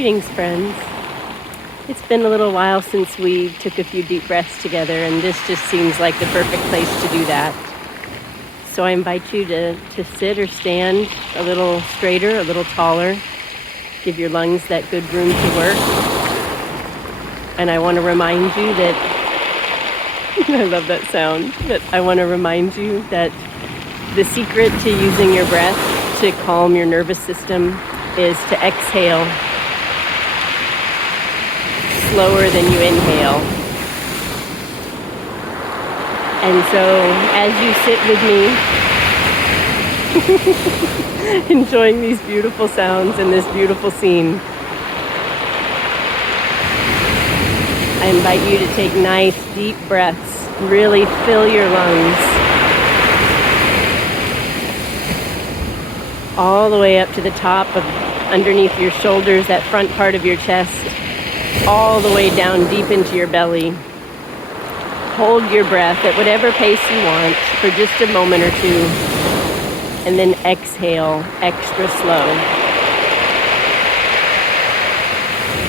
Greetings, friends. It's been a little while since we took a few deep breaths together, and this just seems like the perfect place to do that. So I invite you to sit or stand a little straighter, a little taller. Give your lungs that good room to work. And I want to remind you that, I love that sound, but I want to remind you that the secret to using your breath to calm your nervous system is to exhale slower than you inhale. And so as you sit with me, enjoying these beautiful sounds and this beautiful scene, I invite you to take nice deep breaths, really fill your lungs all the way up to the top of underneath your shoulders, that front part of your chest, all the way down deep into your belly. Hold your breath at whatever pace you want for just a moment or two, and then exhale extra slow.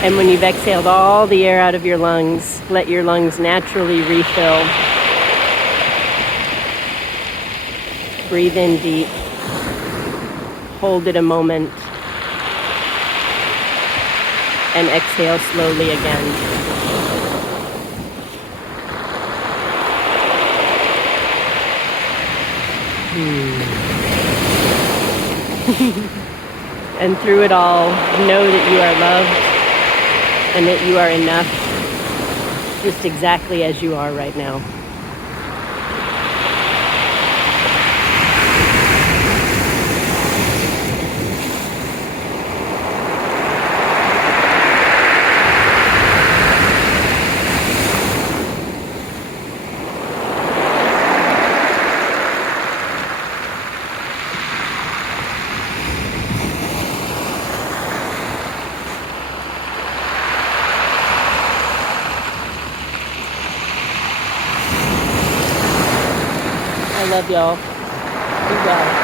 And when you've exhaled all the air out of your lungs, let your lungs naturally refill. Breathe in deep. Hold it a moment. And exhale slowly again. And through it all, know that you are loved and that you are enough, just exactly as you are right now. I love y'all. Be well.